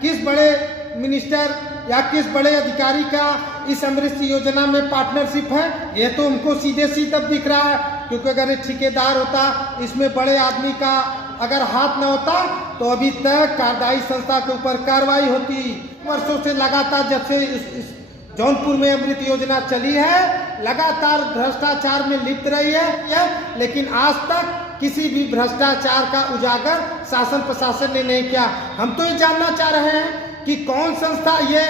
किस बड़े मिनिस्टर या किस बड़े अधिकारी का इस अमृत योजना में पार्टनरशिप है, ये तो हमको सीधे सीधे दिख रहा है। क्योंकि अगर एक ठेकेदार होता, इसमें बड़े आदमी का अगर हाथ न होता तो अभी तक कार्यदायी संस्था के ऊपर कार्रवाई होती। वर्षों से लगातार जब से इस जौनपुर में अमृत योजना चली है, लगातार भ्रष्टाचार में लिप्त रही है, लेकिन आज तक किसी भी भ्रष्टाचार का उजागर शासन प्रशासन ने नहीं किया। हम तो ये जानना चाह रहे हैं कि कौन संस्था ये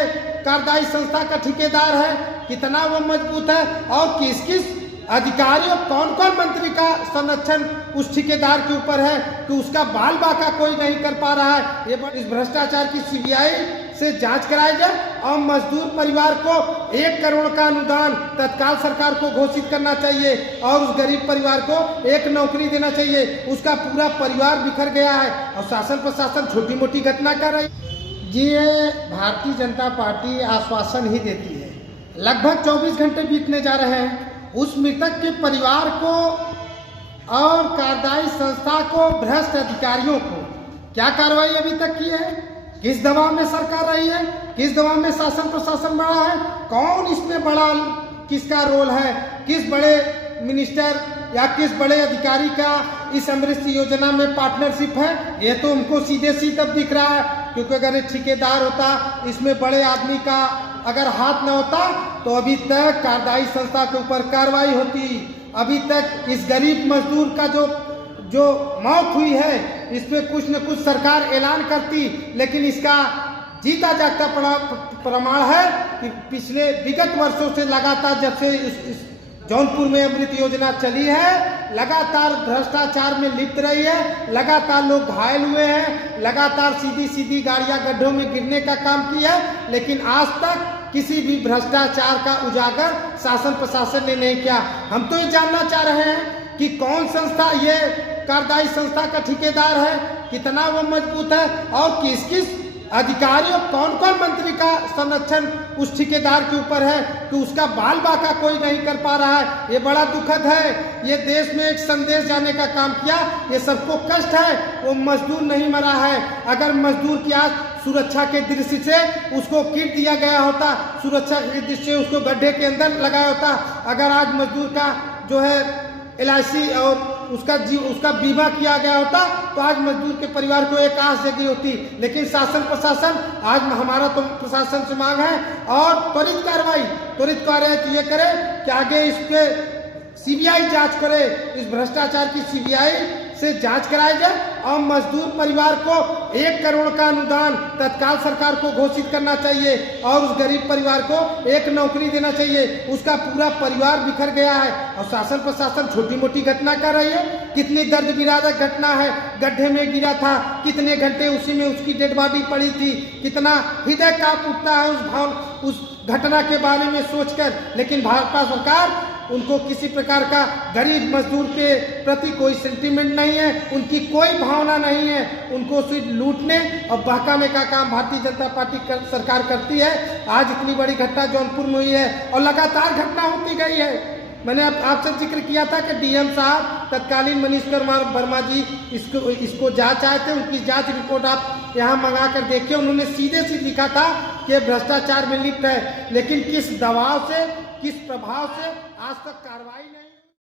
कार्यदायी संस्था का ठेकेदार है, कितना वो मजबूत है और किस किस अधिकारियों कौन कौन मंत्री का संरक्षण उस ठेकेदार के ऊपर है कि उसका बाल बाका कोई नहीं कर पा रहा है। ये इस भ्रष्टाचार की सीबीआई से जांच कराई जाए और मजदूर परिवार को 1 करोड़ का अनुदान तत्काल सरकार को घोषित करना चाहिए और उस गरीब परिवार को 1 नौकरी देना चाहिए। उसका पूरा परिवार बिखर गया है और शासन प्रशासन छोटी मोटी घटना कर रही। जी, ये भारतीय जनता पार्टी आश्वासन ही देती है। लगभग 24 घंटे बीतने जा रहे हैं, उस मृतक के परिवार को और कार्यदायी संस्था को, भ्रष्ट अधिकारियों को क्या कार्रवाई अभी तक की है? किस दबाव में सरकार रही है? किस दबाव में शासन प्रशासन बड़ा है? कौन इसमें बड़ा, किसका रोल है? किस बड़े मिनिस्टर या किस बड़े अधिकारी का इस अमृत योजना में पार्टनरशिप है? ये तो हमको सीधे सीधे दिख रहा है। क्योंकि अगर एक ठेकेदार होता, इसमें बड़े आदमी का अगर हाथ न होता तो अभी तक कार्यदायी संस्था के ऊपर कार्रवाई होती। अभी तक इस गरीब मजदूर का जो मौत हुई है, इस पे कुछ न कुछ सरकार ऐलान करती, लेकिन इसका जीता जागता प्रमाण है कि पिछले विगत वर्षों से लगातार जब से इस जौनपुर में अमृत योजना चली है, लगातार भ्रष्टाचार में लिप्त रही है, लगातार लोग घायल हुए हैं, लगातार सीधी गाड़ियां गड्ढों में गिरने का काम किया है, लेकिन आज तक किसी भी भ्रष्टाचार का उजागर शासन प्रशासन ने नहीं किया। हम तो ये जानना चाह रहे हैं कि कौन संस्था ये कार्यदायी संस्था का ठेकेदार है, कितना वो मजबूत है और किस किस अधिकारियों कौन कौन मंत्री का संरक्षण उस ठेकेदार के ऊपर है कि उसका बाल बाका कोई नहीं कर पा रहा है। ये बड़ा दुखद है। ये देश में एक संदेश जाने का काम किया, ये सबको कष्ट है। वो मजदूर नहीं मरा है। अगर मजदूर की आज सुरक्षा के दृष्टि से उसको किट दिया गया होता, सुरक्षा के दृष्टि से उसको गड्ढे के अंदर लगाया होता, अगर आज मजदूर का जो है LIC और उसका बीमा किया गया होता तो आज मजदूर के परिवार को एक आस जगी होती। लेकिन शासन प्रशासन, आज हमारा तो प्रशासन से मांग है और त्वरित कार्रवाई तो ये करे कि आगे इस पे सीबीआई जांच करे, इस भ्रष्टाचार की सीबीआई से जांच कराई जाए और मजदूर परिवार को 1 करोड़ का अनुदान तत्काल सरकार को घोषित करना चाहिए और उस गरीब परिवार को 1 नौकरी देना चाहिए। उसका पूरा परिवार बिखर गया है और शासन प्रशासन छोटी मोटी घटना कर रही है। कितनी दर्द विदारक घटना है, गड्ढे में गिरा था, कितने घंटे उसी में उसकी डेड बॉडी पड़ी थी, कितना हृदय कांप उठता है उस घटना के बारे में सोचकर। लेकिन भाजपा सरकार, उनको किसी प्रकार का गरीब मजदूर के प्रति कोई सेंटीमेंट नहीं है, उनकी कोई भावना नहीं है। उनको सिर्फ लूटने और बहकाने का काम भारतीय जनता पार्टी सरकार करती है। आज इतनी बड़ी घटना जौनपुर में हुई है और लगातार घटना होती गई है। मैंने आपसे जिक्र किया था कि DM साहब तत्कालीन मनीष कुमार वर्मा जी इसको जांच आए थे, उनकी जांच रिपोर्ट आप यहाँ मंगा कर देखिए। उन्होंने सीधे लिखा था कि भ्रष्टाचार में लिप्त है, लेकिन किस दबाव से, किस प्रभाव से आज तक कार्रवाई नहीं